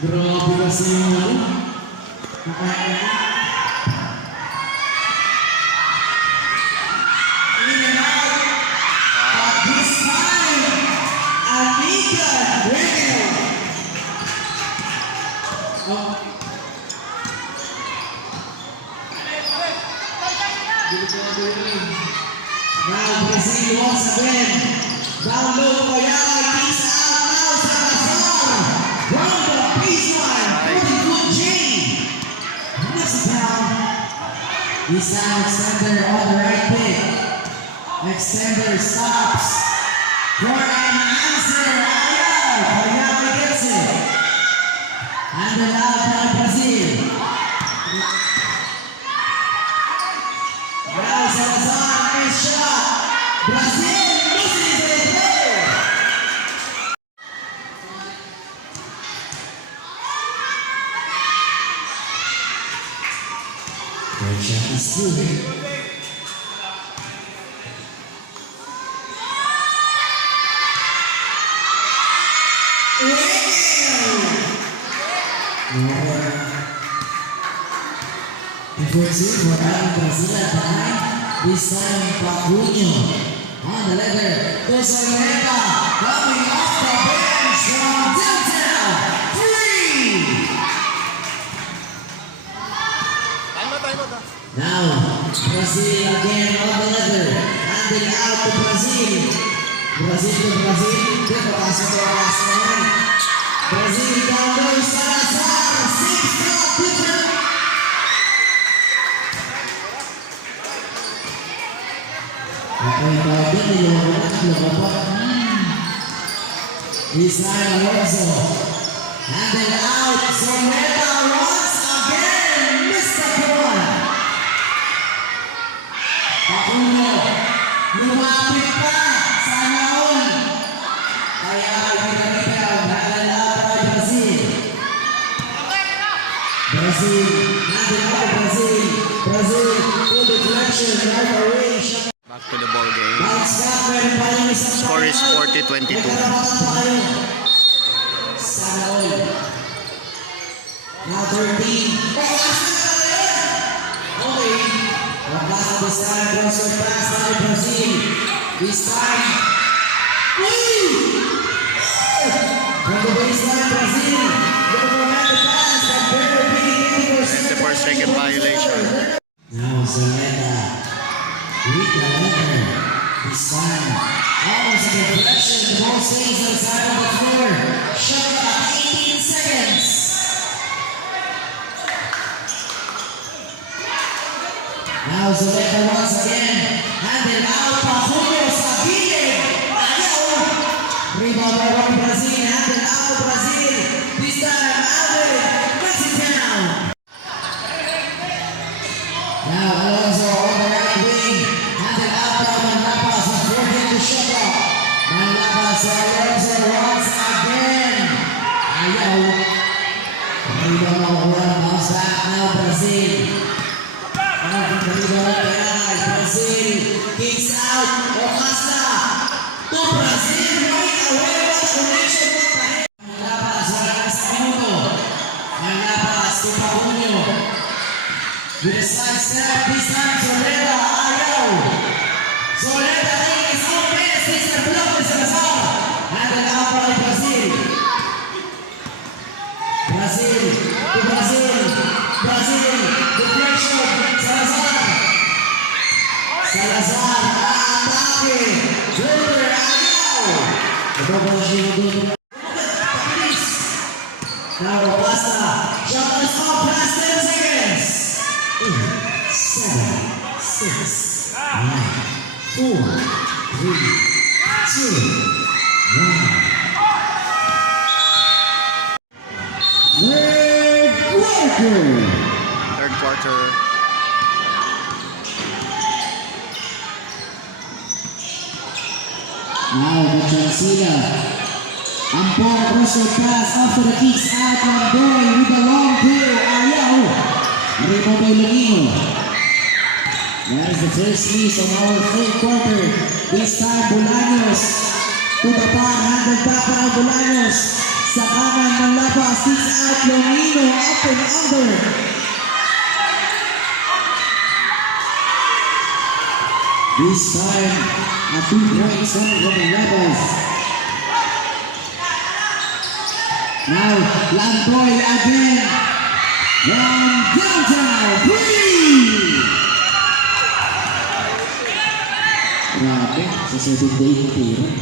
Grabe kasi yung ano. In and out. At this time, Anika Daniel. Now Brazil once again. Down low, Koyala kicks out now sa Salazar. Round the baseline, 40-foot J. Next down. This time Extender on the right pick. Extender stops. For an answer. Ayaw. Koyala gets it. And then out by Brazil. Now Salazar, nice shot. Brazil loses it there. Third shot is through. Brazil, Brazil at the line. This time, Pacunho on the leather. Cosaleta coming off the bench from Delta. 3. Now, Brazil again on the leather. Handing out to Brazil. Brazil to Brazil. Dito pasok to pass naman. Brazil down low. Salazar. 6-drop different. Okay, bago niloko. This time Alonso. Handed out. Soneta once again. Mr. Juan. Pacunho. Lumapit pa. Sana all. Kaya pinagitaw. Nalala pa Brazil. Brazil. Handed out Brazil. Brazil. Good deflection. Right away. Back to the ball game. Score is 40-22. Now 13. Okay. This time, cross pass by Brazil. This time. From the baseline, Brazil. Never had the pass. And very big 24-second violation. Now Soneta. With the leather. This time. Almost a deflection. The ball stays on the side of the floor. Shot clock 18 seconds. Now Soneta once again. Handed out. Pacunho sa gilid. Ayaw. Rebound by Brazil. Handed out Brazil. This time Alvin. Puts it down. Now Alonso on the right wing. Handed out by Manlapas. He's working to shut up. Manlapas Alonso once again. Ayaw. Rebound makukuha. Bounce back now Brazil. Brazil kicks out. Ocasta to Brazil right away. What a connection. Manlapas wala na sa minuto. Manlapas to Pacunho. With a side step, this time Soleta, ayaw. Soleta taking his own pace, takes the block with Salazar. Handed out by Brazil. Brazil, to Brazil. Brazil, deflection, Salazar. Salazar, atake. Shoulder, ayaw. Now Ocasta, shot is off past 10 seconds. 7, 6, 5, 4, 3, 2, 1. Third quarter. Now the Chancila. Ampong crosser pass after the kicks out from Doy with a long play. Ayaw. Rebound by Longino. That is the first miss of our third quarter. This time Bolaños to the pan, handed back by Bolaños. Sa kanan ng Manlapas kicks out Longino up and under. This time, a 2 points coming from Manlapas. Now, Landoy again from downtown. Free! Grabe, sa 7 day na tira.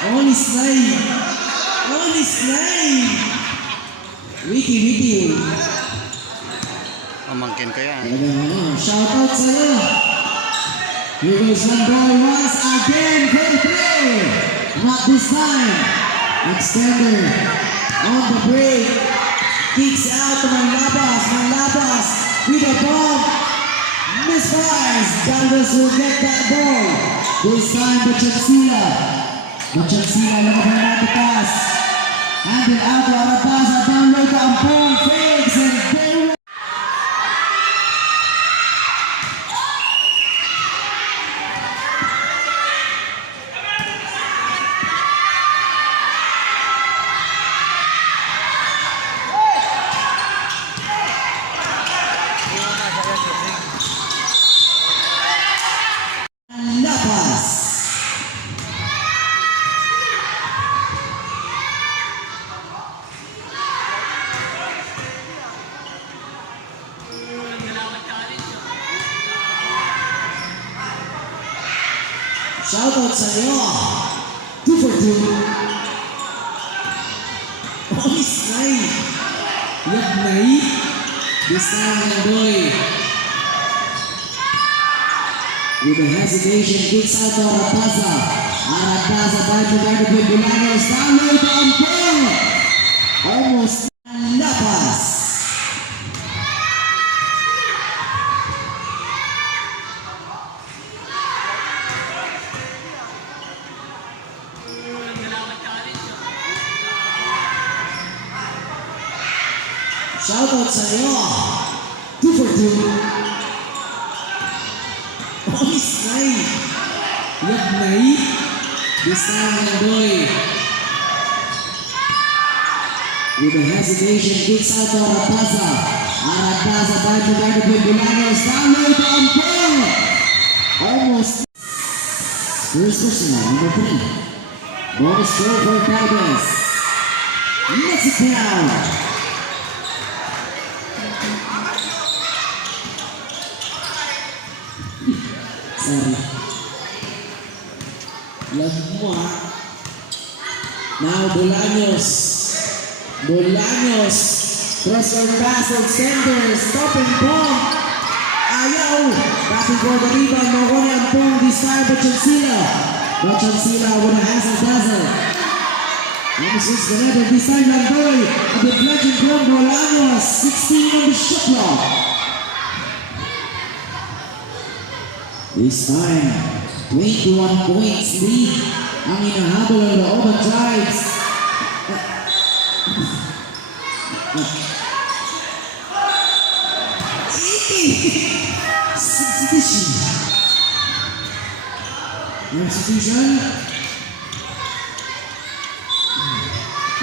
Only slide. Only slide. Witty. Pamangkin ko yan. Shout out sa'yo. Here goes Landoy once again. Great play. Not this time. Extender on the break. Kicks out to Manlapas. Manlapas with a bomb. Misfires. Galvez will get that ball. This time Bachansila. Bachansila naman na the pass. Handed out to Arataza. Download to Ampong. Fakes and they will. Lapas. Shoutout sa iyo. 2 for 2. Only slide. Yagnay. This time Landoy. With a hesitation, kicks out to Arataza. Arataza back to Bulanos. Download to Ampong. Almost Lapas. Shoutout sa iyo. 2 for 2. Only slide. Yagnay. This time Landoy. With a hesitation, kicks out to Arataza. Arataza back to Bulanos. Download to Ampong. Almost. First personal, number 3. Bonus score for Galvez. Let's it down. Sorry. Love mo ha. Now Bolaños. Bolaños. Cross or pass extender. Stop and bomb. Ayaw. Passing for the rebound. Nagoni ang pong this time. Bachansila. Bachansila with a hassle-dazzle. Almost the net this time Landoy. A deflection from Bolaños. 16 on the shot clock. This time, 21 points lead ang inahabol ng Looban Tribes. Substitution.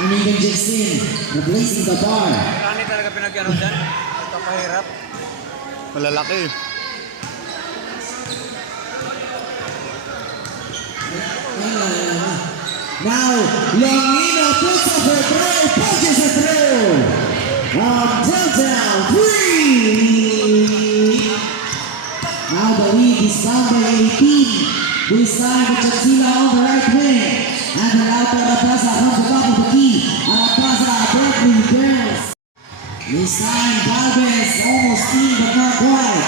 Amigan Jackson replacing the bar. Kani talaga pinagano dyan? Ito pahirap. Malalaki. Now, Longino puts up her throw, punches a throw. From downtown, free. Now the lead is down by 18. This time, Bachansila on the right wing. And the out to Arataza from the top of the key. Arataza abruptly barrels. This time, Galvez almost in, but not quite.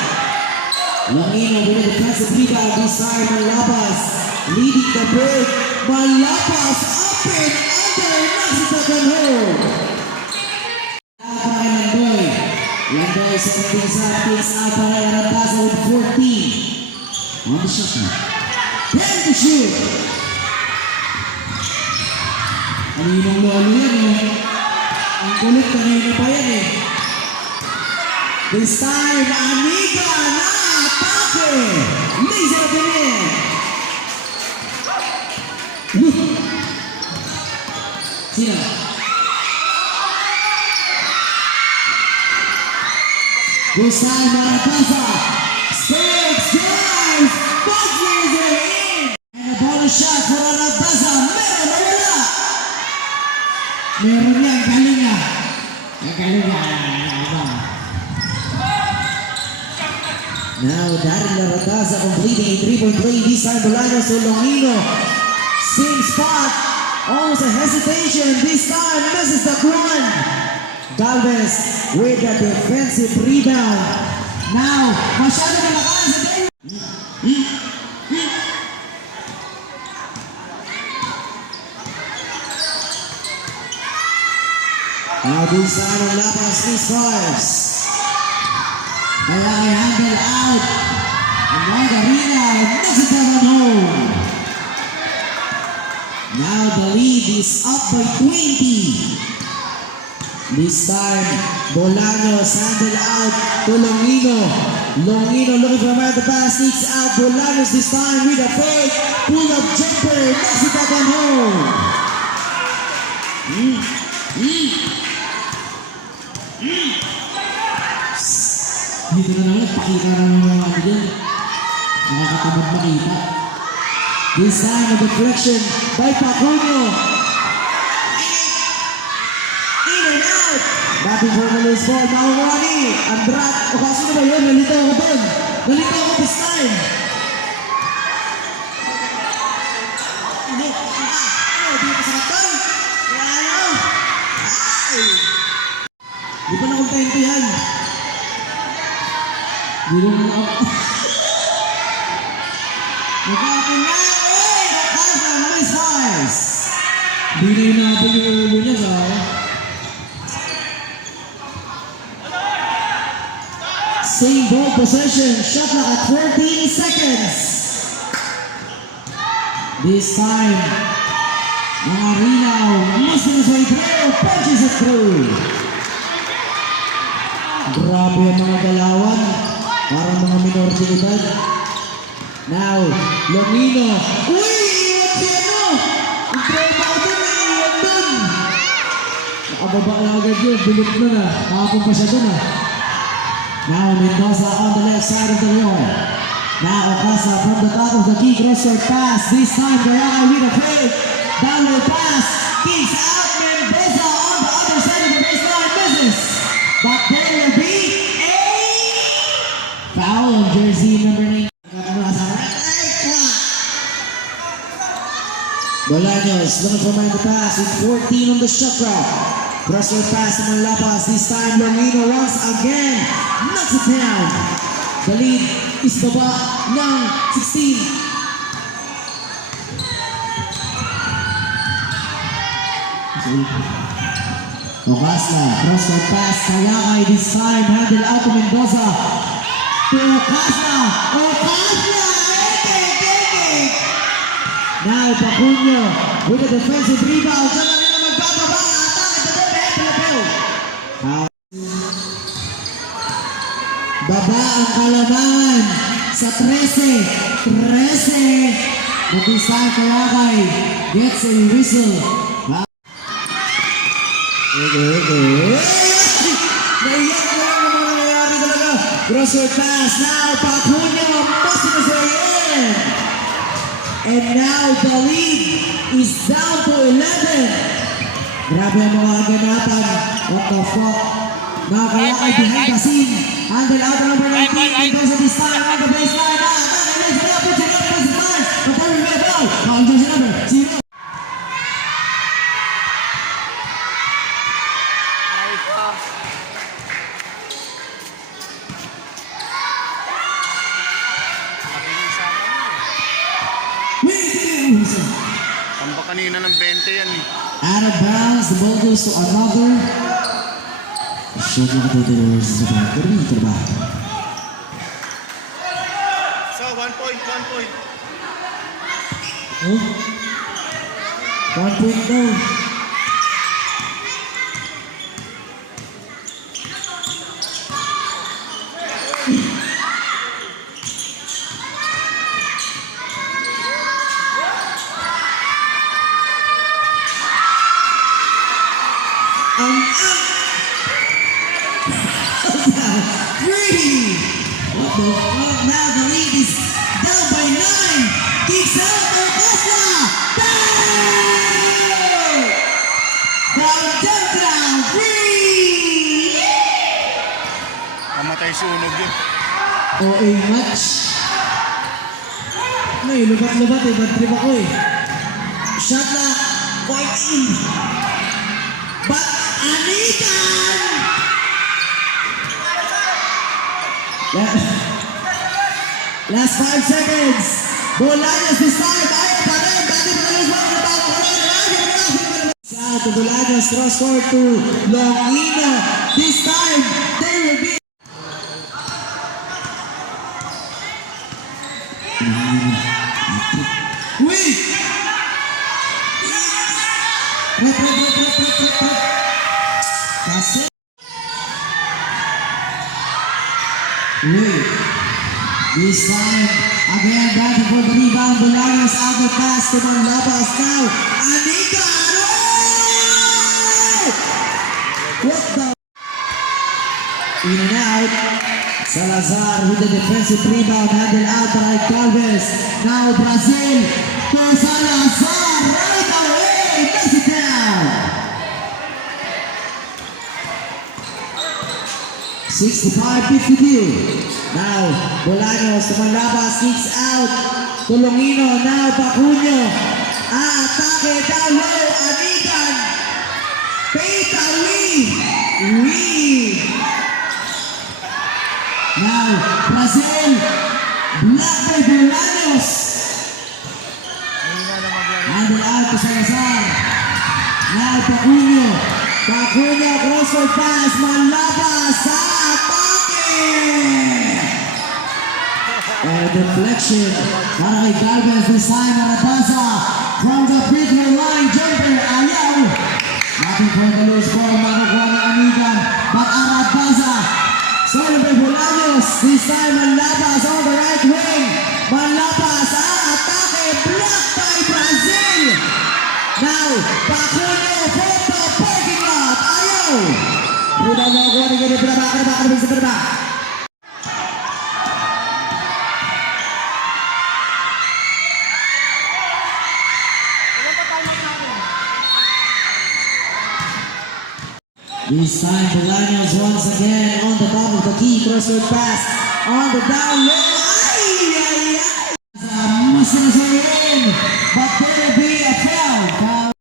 Longino with a defensive rebound. This time, Manlapas leading the break. Manlapas up and under. Nagsitagan home. Para Landoy. Landoy sa things out para Arataza with 14. On the shot now. Ready to shoot. Kaninong lolo yan eh. Ang kulit kanina pa yan eh. This time, Amiga na atake. Laser up in. Sino? This time, Maratasa. Six drives. Buzzers are in. And a bonus shot for Maratasa. Meron na wala. Meron niya. Ang galing niya. Ang galing niya. Now, Daryl Maratasa completing a 3-point play. This time, Bolaños to Longino. Same spot. Almost a hesitation. This time, misses the one. Galvez with a defensive rebound. Now, masyado na lakas sa tayo. Now, this time, ang lapas ni Stars. Kaya ay handle out. Ang Margarina, Mexican at home. Now, the lead is up by 20. This time, Bolaños handle out to Longino. Longino looking for where the pass sneaks out. Bolaños this time with a fake pull-up jumper. Mexico at home. Dito na naman, pakita na naman mga ano dyan. Nakakatamad makita. This time, a deflection by Pacuño. In and out. Batting for the loose ball. Maumurani. Andrat. O kaso na ba yun? Nalito ako doon. Nalito ako this time. Hindi. Di pa sa katong. Ano? Ay. Di pa nakontento yan. Di rin ako. Nagkakapin na. Uy! Nakasa. Nice fires. Di na yung nakapin yung ulo niya sa same ball possession. Shot clock at 14 seconds. This time, Mangarinaw missing his way through. Punches it through. Grabe ang mga galawan. Parang mga minor de edad. Now, Longino. Uy! Iwan si ano? Ang tropa ko dun. Iwan dun. Nakababa na agad yun. Bilip na na. Nakapong pa siya dun ah. Now, Mendoza on the left side of the line. Now, Ocasa from the top of the key. Crosser pass. This time, Gayaka with a fake. Downward pass. Kicks out. Mendoza on the other side of the baseline. Misses. But there will be a foul on jersey number 9. Bolaños looking for man to pass with 14 on the shot clock. Crosser pass to Manlapas. This time, Longino once again knocks it down. The lead is baba ng 16. Ocasla, crosser pass, Kayakay this time, handle out to Mendoza. To Ocasla, Ocasla, epic! Now, Pacuño with a defensive rebound. Siya na rin na magpapaba. Atake to the Pilipil. Baba ang Kalaman sa 13. But this time, Kayakay gets a whistle. Naiyak ko lang ang mga nangyayari talaga. Crosser pass. Now, Pacuño must be the end. And now the lead is down to 11. Grabe ang mga aganapan. What the fuck? Now, Kayakay behind the scene. Handle out number 19. Because of this time on the baseline. Tamba kanina ng 20 yan eh. Out of bounds, the ball goes to another. Shoot mo ito sa trabaho. So, 1 point. Oh? 1 point daw. Three. What the fuck? Now the lead is down by 9. Kicks out of Tesla. Down. Down. Three. Kamatay sunog yun. OA match. May lubat-lubat eh. Bad trip ako eh. Shot na. Point in. But Anikan! Last 5 seconds. Bolaños this time. Ayaw pa rin. Dati pa rin. Sa to Bolaños. Cross court to Longino. This time, they will be. Wait! Kasi. Wait. This time, again, batting for the rebound. Bolaños out the pass to Manlapas now. Anika! What the? In and out. Salazar with the defensive rebound. Handled out by Calves. Now Brazil to Salazar. Right away. Does it down. 65-52. Now, Bolaños to Manlabas, kicks out. Tolongino, now Bacuño. Atake down low, Anikan. Peita Lee. Now, Brazil. Blocked by Bolaños. Handle out to Salazar. Now, Bacuño, cross-court pass, Manlabas sa atake! Deflection para kay Galvez, this time Arataza from the free throw line, jumper, ayaw! Nothing for the loose ball, makukuha ng Anikan, but Arataza, solo by Bolaños, this time Manlabas on the right wing, Manlabas sa atake, blocked by Brazil! Now, Bacuño from the parking lot, ayaw! Rebound na kuha ni Gini, pinaba. This time, Bolaños once again on the top of the key, crossword pass on the down low. Muslims are in, but there will be a foul.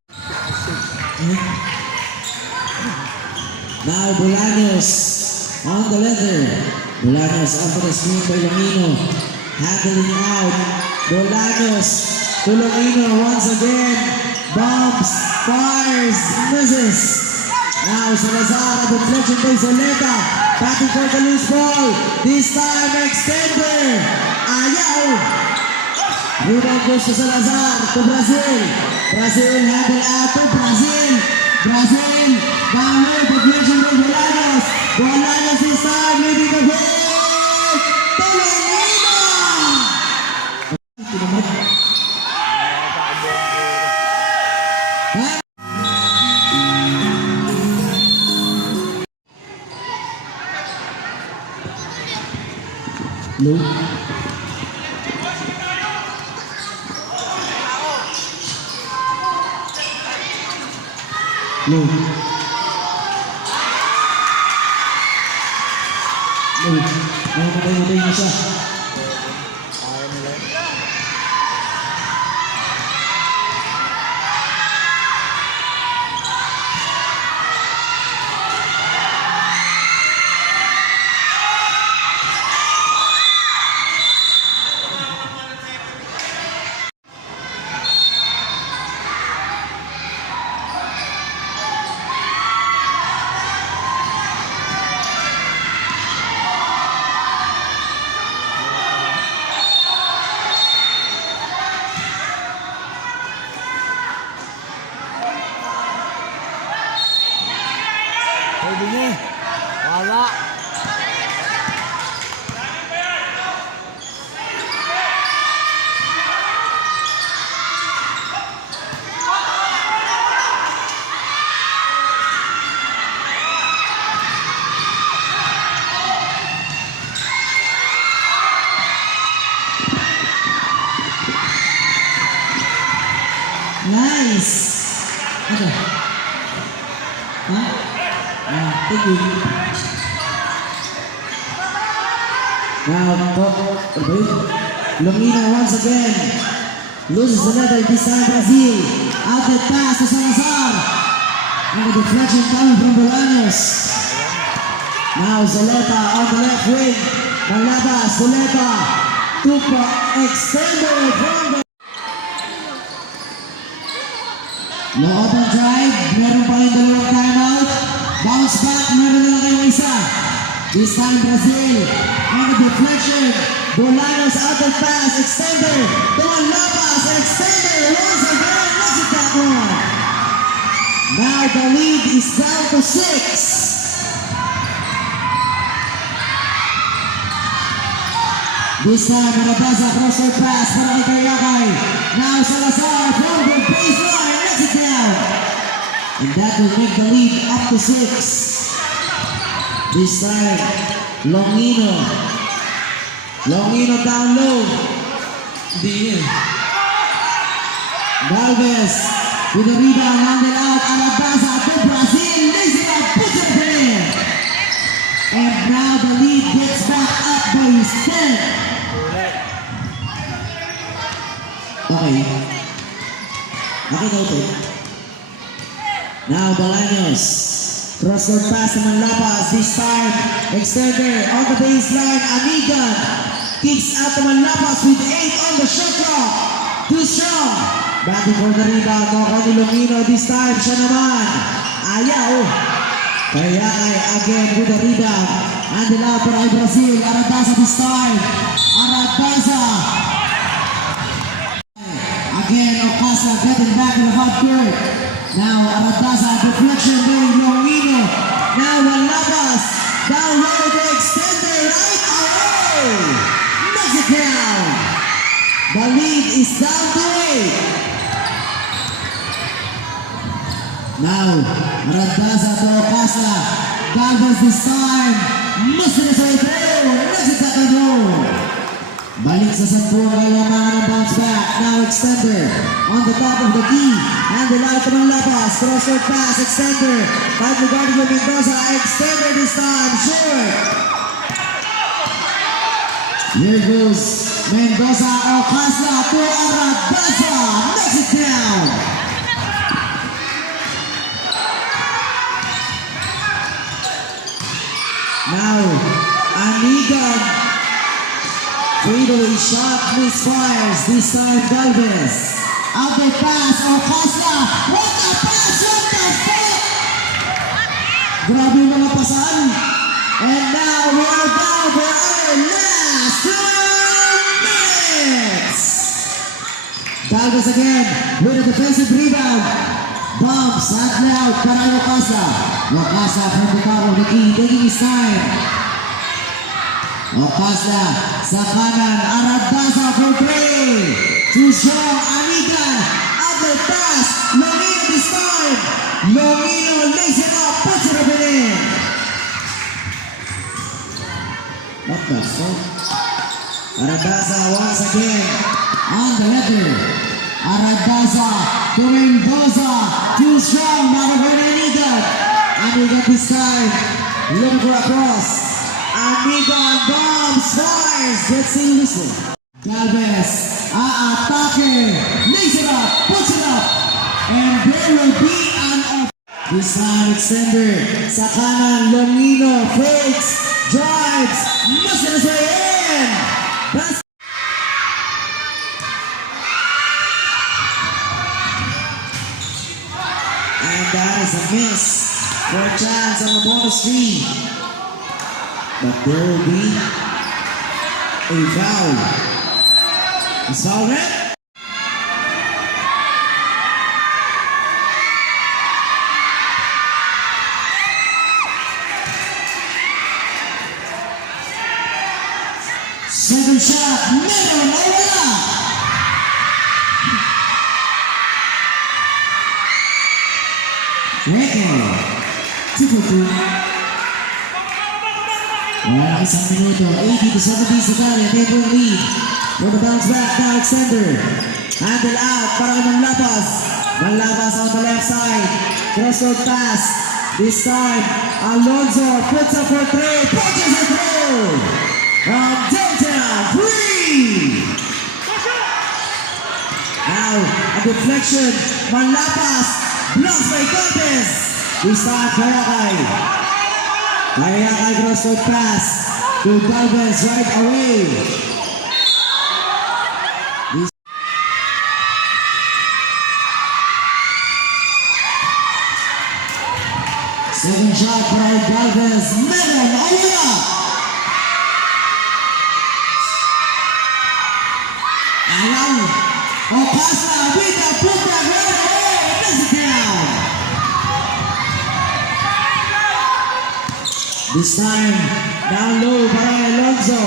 Now Bolaños on the leather. Bolaños after the screen by Longino, handling out. Bolaños to Longino once again. Bumps, fires, misses. Now Salazar at the deflection by Zoleta. Batting for the loose ball. This time extender. Ayaw. Rebound goes to Salazar to Brazil. Brazil handle out to Brazil. Down low deflection by Bolaños. Bolaños this time leading the goal. Tolongino. Low. Matay na siya. Pwede niya. Wala. Ano? Ha? Thank you. Now, Lomino once again loses the leather, this time Brazil. Outlet pass to Salazar. And the deflection coming from Bolaños. Now Zoleta on the left wing. Manlabas, Zoleta. Tupa extended from the... No open drive. Meron pa rin dalawang timeout. Bounce back. Meron na lang kayong isa. This time Brazil. And the deflection. Bolaños out of pass. Extender. Manlabas. Extender. Once again. Let's hit that one. Now the lead is down to 6. This time, Manabasa crosser pass para kay Kayakay. Now Salazar from the baseline, lets it down. And that will make the lead up to 6. This time, Longino. Longino down low. Galvez with the rebound, handed out. Manabasa to Brazil, lays it up, puts it in. And now the lead gets back up by 10. Okay. Okay na ito. Now Bolaños. Crosser pass to Manlapas. This time, extender on the baseline. Amigan kicks out to Manlapas with 8 on the shot clock. Too strong. Batting for the rebound. Noko ni Lomino. This time, siya naman. Ayaw. Kayakay again with the rebound. And the love for Brazil. Aradaza this time. Aradaza. Again, Ocasa getting back in the half court. Now, Aradaza, deflection by Longino. Now, Manlabas, down low, the extender, right away. Knocks it down. The lead is down to 8. Now, Aradaza to Ocasa. Galvez this time. Muslim sa ito. Knocks it down low. Balik sa 10 kailangan ng bounce back. Now extender on the top of the key. And the light to Manlapas. Crosser pass, extender. Right regarding with Mendoza. Extender this time. Short. Here goes Mendoza. Ocasla to Aradaza. Makes it down. Now, Anigan. Fadeaway shot misfires. This time Galvez. Out the pass. Ocasla. What a pass! What the fuck? Grabe yung mga pasan. And now we are down for our last 2 minutes. Galvez again with a defensive rebound. Bumps not loud para Ocasla. Ocasla from the top of the key, taking his time. Ocasla sa kanan, Aradaza for 3. Too strong, Amigan, other pass, Lomino this time. Lomino lays it up, puts it up and in. What the fuck? Aradaza once again on the letter. Aradaza to Mendoza, too strong, now for Amigan. Amigan this time, looking for a cross. Amigan bombs, fires, gets in listen. Galvez, attacking, lays it up, puts it up, and there will be an off. This time extender, sa kanan, Lomino, fakes, drives, muscle his way in. That's and that is a miss for a chance on the bonus three. But there will be a foul. Is foul red? Second shot, meron o wala? Record, 2-2. Wala isang minuto, 80 to 70 sa kanya, Table lead. For the bounce back, now extender. Handle out para kay Manlapas. Manlabas on the left side. Crossroad pass. This time, Alonso puts up for three. Punches it through. From downtown, three. Now, a deflection. Manlapas. Blocks by Cortez. This time, Kayakay. Kayakay crossroad pass. To Galvez right away. Second shot by Galvez. Meron, Awala. Ayaw. Ocasa with the putback right away. Knocks it down. This time, down low by Alonso.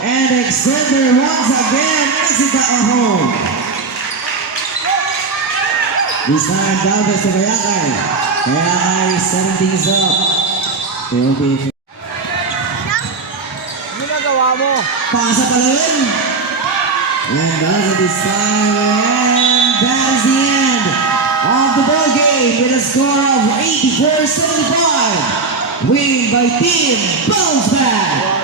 And extender once again. Knocks it down home. This time, Galvez to Kayakay. Kayakay setting things up. It will be Ginagawa mo. pasa pala yun. And does it this time. And that is the end of the ball game with a score of 84-75. Win by Team Bounce Back.